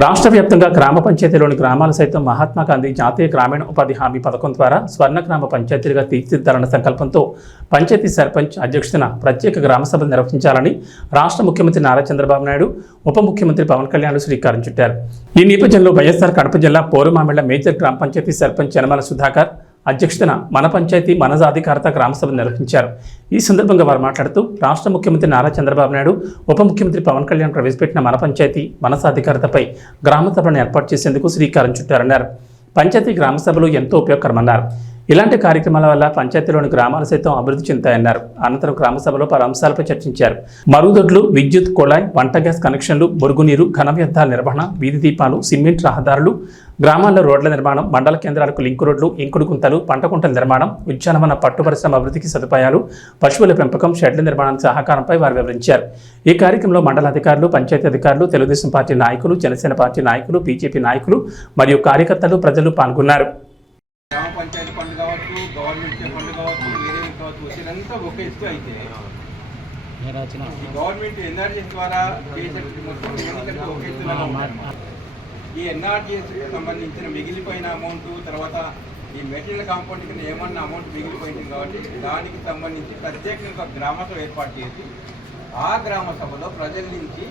రాష్ట్ర వ్యాప్తంగా గ్రామ పంచాయతీలోని గ్రామాలు సైతం మహాత్మా గాంధీ జాతీయ గ్రామీణ ఉపాధి హామీ పథకం ద్వారా స్వర్ణ గ్రామ పంచాయతీలుగా తీర్చిదిద్దాలన్న సంకల్పంతో పంచాయతీ సర్పంచ్ అధ్యక్షతన ప్రత్యేక గ్రామ సభ నిర్వహించాలని రాష్ట్ర ముఖ్యమంత్రి నారా చంద్రబాబు నాయుడు ఉప ముఖ్యమంత్రి పవన్ కళ్యాణ్ శ్రీకారం చుట్టారు. ఈ నేపథ్యంలో వైఎస్ఆర్ కడప జిల్లా పోరుమామిళ్ల మేజర్ గ్రామ పంచాయతీ సర్పంచ్ యనమల సుధాకర్ అధ్యక్షతన మన పంచాయతీ మన సాధికారత గ్రామ సభ నిర్వహించారు. ఈ సందర్భంగా వారు మాట్లాడుతూ రాష్ట్ర ముఖ్యమంత్రి నారా చంద్రబాబు నాయుడు ఉప ముఖ్యమంత్రి పవన్ కళ్యాణ్ ప్రవేశపెట్టిన మన పంచాయతీ మన సాధికారతపై గ్రామ సభలను ఏర్పాటు చేసేందుకు శ్రీకారం చుట్టారన్నారు. పంచాయతీ గ్రామ సభలు ఎంతో ఉపయోగకరమన్నారు. ఇలాంటి కార్యక్రమాల వల్ల పంచాయతీలోని గ్రామాలు సైతం అభివృద్ధి చెందుతాయన్నారు. అనంతరం గ్రామ సభలో పలు అంశాలపై చర్చించారు. మరుగుదొడ్లు, విద్యుత్ కొళాయి, వంట గ్యాస్ కనెక్షన్లు, మురుగునీరు, ఘన వ్యర్థాల నిర్వహణ, వీధి దీపాలు, సిమెంట్ రహదారులు, గ్రామాల్లో రోడ్ల నిర్మాణం, మండల కేంద్రాలకు లింకు రోడ్లు, ఇంకుడు గుంతలు, పంట కుంటల నిర్మాణం, ఉద్యానవన పట్టు పరిశ్రమ అభివృద్ధికి సదుపాయాలు, పశువుల పెంపకం, షెడ్ల నిర్మాణానికి సహకారంపై వారు వివరించారు. ఈ కార్యక్రమంలో మండల అధికారులు, పంచాయతీ అధికారులు, తెలుగుదేశం పార్టీ నాయకులు, జనసేన పార్టీ నాయకులు, బీజేపీ నాయకులు మరియు కార్యకర్తలు, ప్రజలు పాల్గొన్నారు. గ్రామ పంచాయతీ ఫండ్ కావచ్చు, గవర్నమెంట్ ఫండ్ కావచ్చు, వేరే కావచ్చు, ఇదంతా ఒక ఇస్తూ అయితే గవర్నమెంట్ ఎన్ఆర్జీఎస్ ద్వారా చేసేటువంటి మొత్తం ఎన్నికలకు ఒక ఇస్తున్నాను. ఈ ఎన్ఆర్జీఎస్కి సంబంధించిన మిగిలిపోయిన అమౌంట్, తర్వాత ఈ మెటీరియల్ కాంపౌండ్ కింద ఏమన్నా అమౌంట్ మిగిలిపోయింది కాబట్టి దానికి సంబంధించి ప్రత్యేకంగా గ్రామ సభ ఏర్పాటు చేసి ఆ గ్రామ సభలో ప్రజల నుంచి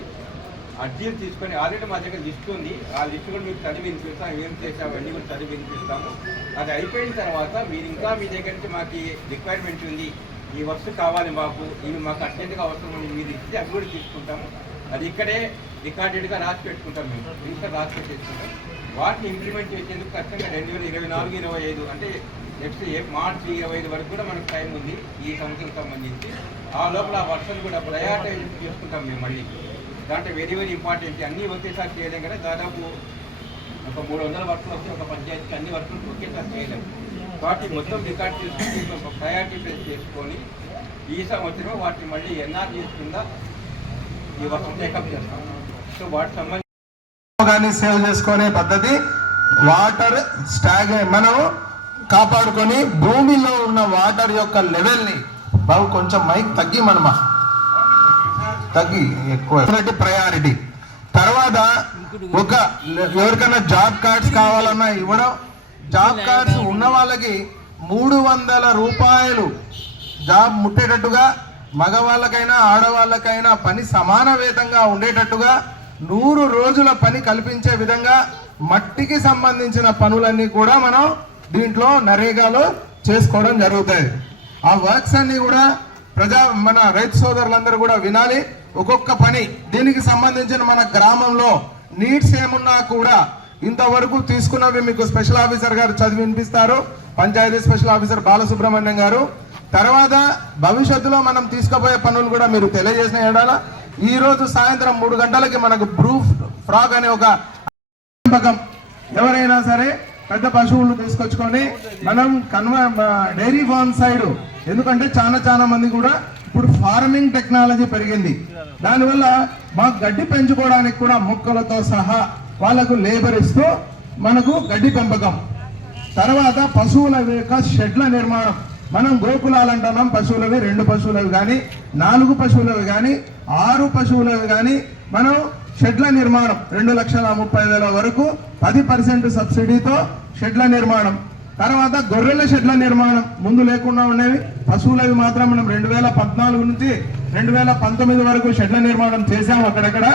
అర్జీలు తీసుకొని ఆల్రెడీ మా దగ్గర లిస్ట్ ఉంది. ఆ లిస్ట్ కూడా మీకు చదివి వినిపిస్తాం, ఏం చేసాము అన్నీ కూడా చదివి వినిపిస్తాము. అది అయిపోయిన తర్వాత మీరు ఇంకా మీ దగ్గర నుంచి మాకు రిక్వైర్మెంట్ ఉంది, ఈ వస్తువు కావాలి మాకు, ఇవి మాకు అర్జెంట్గా అవసరం ఉంది, మీరు ఇస్తే అవి కూడా తీసుకుంటాము. అది ఇక్కడే రికార్డెడ్గా రాసి పెట్టుకుంటాం, మేము రిజిస్టర్ రాసి పెట్టేసుకుంటాం. వాటిని ఇంప్లిమెంట్ చేసేందుకు ఖచ్చితంగా 2024-25 అంటే నెక్స్ట్ మార్చి 25 వరకు కూడా మనకు టైం ఉంది ఈ సంవత్సరం సంబంధించి. ఆ లోపల ఆ వర్షాలు కూడా ప్రయారిటైజ్ చేసుకుంటాం మేము. మళ్ళీ దాంట్లో వెరీ వెరీ ఇంపార్టెంట్, అన్నీ ఒకేసారి చేయలేం కదా. దాదాపు ఒక 300 వర్కులు వస్తే ఒక పంచాయతీకి అన్ని వర్కులు ఒకేసారి చేయలేము. వాటి మొత్తం రికార్డ్ చేసుకుని ఒక ప్రయారిటీ ప్లేస్ చేసుకొని ఈ సంవత్సరం వాటిని మళ్ళీ ఎన్ఆర్జీఎస్ కింద ఈ వర్షం టేకప్ చేస్తాం. సో వాటి సంబంధించి సేవ్ చేసుకునే పద్ధతి వాటర్ మనం కాపాడుకొని భూమిలో ఉన్న వాటర్ యొక్క లెవెల్ని బాగు కొంచెం మైక్ తగ్గి ఎక్కువ ప్రయారిటీ. తర్వాత ఒక ఎవరికైనా జాబ్ కార్డ్స్ కావాలన్నా ఇవ్వడం, జాబ్ కార్డ్స్ ఉన్న వాళ్ళకి 300 రూపాయలు జాబ్ ముట్టేటట్టుగా, మగవాళ్ళకైనా ఆడవాళ్ళకైనా పని సమాన వేతంగా ఉండేటట్టుగా 100 రోజుల పని కల్పించే విధంగా మట్టికి సంబంధించిన పనులన్నీ కూడా మనం దీంట్లో నరేగాలో చేసుకోవడం జరుగుతుంది. ఆ వర్క్స్ అన్ని కూడా మన రైతు సోదరులందరూ కూడా వినాలి. ఒక్కొక్క పని దీనికి సంబంధించిన మన గ్రామంలో నీడ్స్ ఏమున్నా కూడా ఇంతవరకు తీసుకున్నవి మీకు స్పెషల్ ఆఫీసర్ గారు చదివి వినిపిస్తారు, పంచాయతీ స్పెషల్ ఆఫీసర్ బాలసుబ్రహ్మణ్యం గారు. తర్వాత భవిష్యత్తులో మనం తీసుకుపోయే పనులు కూడా మీరు తెలియజేసిన ఏడాల ఈ రోజు సాయంత్రం 3 గంటలకి మనకు బ్రూఫ్ ఫ్రాగ్ అనే ఒక పెంపకం, ఎవరైనా సరే పెద్ద పశువులు తీసుకొచ్చుకొని మనం డైరీ ఫార్మ్ సైడ్, ఎందుకంటే చాలా మంది కూడా ఇప్పుడు ఫార్మింగ్ టెక్నాలజీ పెరిగింది. దానివల్ల మాకు గడ్డి పెంచుకోవడానికి కూడా మొక్కలతో సహా వాళ్ళకు లేబర్ ఇస్తూ మనకు గడ్డి పెంపకం. తర్వాత పశువుల యొక్క షెడ్ల నిర్మాణం, మనం గోకులాలు అంటున్నాం, పశువులవి 2 పశువులవి కానీ 4 పశువులవి కానీ 6 పశువులవి కానీ మనం షెడ్ల నిర్మాణం 2,30,000 వరకు 10% సబ్సిడీతో షెడ్ల నిర్మాణం. తర్వాత గొర్రెల షెడ్ల నిర్మాణం ముందు లేకుండా ఉండేవి, పశువులవి మాత్రం మనం 2014 నుంచి 2019 వరకు షెడ్ల నిర్మాణం చేశాము అక్కడక్కడ.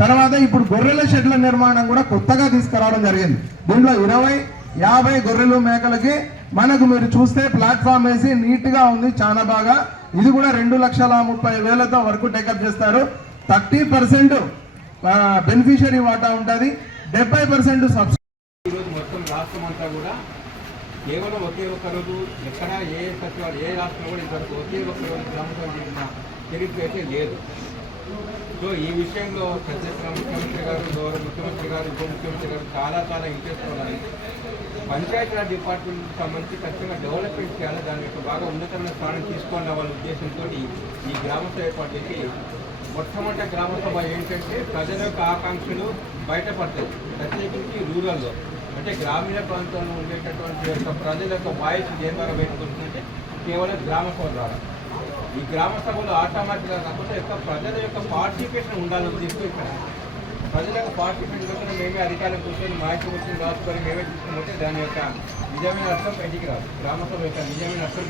తర్వాత ఇప్పుడు గొర్రెల షెడ్ల నిర్మాణం కూడా కొత్తగా తీసుకురావడం జరిగింది. దీంట్లో 20-50 గొర్రెలు మేకలకి మనకు మీరు చూస్తే ప్లాట్ఫామ్ వేసి నీట్గా ఉంది, చాలా బాగా. ఇది కూడా 2,30,000తో వరకు టేకప్ చేస్తారు. 30% బెనిఫిషియరీ వాటా ఉంటుంది, 70% సబ్సిడీ. ఈరోజు మొత్తం రాష్ట్రం అంతా కూడా కేవలం ఒకే ఒక్క రోజు ఎక్కడ ఏ సచివాలయం ఏ రాష్ట్రంలో కూడా ఇంతవరకు ఒకే ఒక్క రోజు గ్రామ సభ చేసిన చరిత్ర అయితే లేదు. సో ఈ విషయంలో ఖచ్చితంగా ముఖ్యమంత్రి గారు, గౌరవ ముఖ్యమంత్రి గారు, ఉప ముఖ్యమంత్రి గారు చాలా ఇంట్రెస్ట్ ఉన్నాయి. పంచాయతీరాజ్ డిపార్ట్మెంట్కి సంబంధించి ఖచ్చితంగా డెవలప్మెంట్ చేయాలి, దాని యొక్క బాగా ఉన్నతమైన స్థానం తీసుకోవాలన్న వాళ్ళ ఉద్దేశంతో ఈ గ్రామ సభ ఏర్పాటు చేసి మొట్టమొదటి గ్రామ సభ ఏంటంటే ప్రజల యొక్క ఆకాంక్షలు బయటపడతాయి. ప్రత్యేకించి రూరల్లో అంటే గ్రామీణ ప్రాంతంలో ఉండేటటువంటి యొక్క ప్రజల యొక్క వాయిస్ ఏ ద్వారా బయటపడుతుందంటే కేవలం గ్రామ సభ ద్వారా. ఈ గ్రామ సభలో ఆటోమేటిక్గా కాకుండా ప్రజల యొక్క పార్టిసిపేషన్ ఉండాలని ఉద్దేశం ఇక్కడ ప్రజలకు పార్టిసిపేట్ కోసం మేమే అధికారులు కూర్చొని మాహితి కూర్చొని రాసుకొని మేమే తీసుకుని పోతే దాని యొక్క నిజమైన అర్థం బయటికి రాదు. గ్రామ సభ యొక్క నిజమైన అర్థం